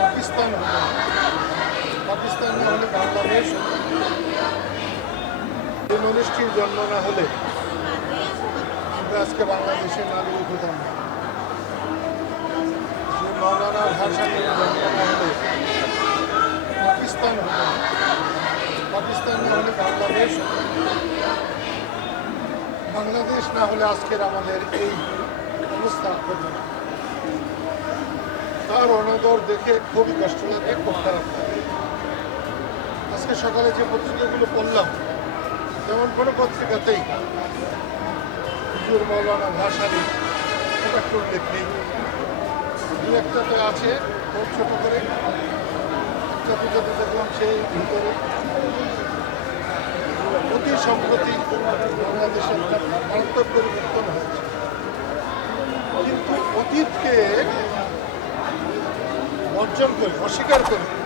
পাকিস্তান পাকিস্তান না হলে বাংলাদেশ। এই মানুষটির জন্ম না হলে আমরা আজকে বাংলাদেশে নাগরিক হতাম না। যে মৌলানার ভাষা নিয়ে জন্ম না হলে পাকিস্তান হতো না। পাকিস্তান না হলে বাংলাদেশ। বাংলাদেশ না হলে আজকের আমাদের এই অবস্থা হতো না। তার অনাদর দেখে খুব কষ্ট লাগে, খুব খারাপ আজকে সকালে যে পত্রিকাগুলো পড়লাম তেমন কোনো পত্রিকাতেই হুজুর মৌলানা ভাসানি খুব একটা উল্লেখ নেই দু একটাতে আছে, খুব ছোট করে। একটা দুটাতে দেখলাম সেই ভিতরে। অতি সম্প্রতি বাংলাদেশের মারাত্মক পরিবর্তন হয়েছে। কিন্তু অতীতকে বর্জন করে অস্বীকার করে।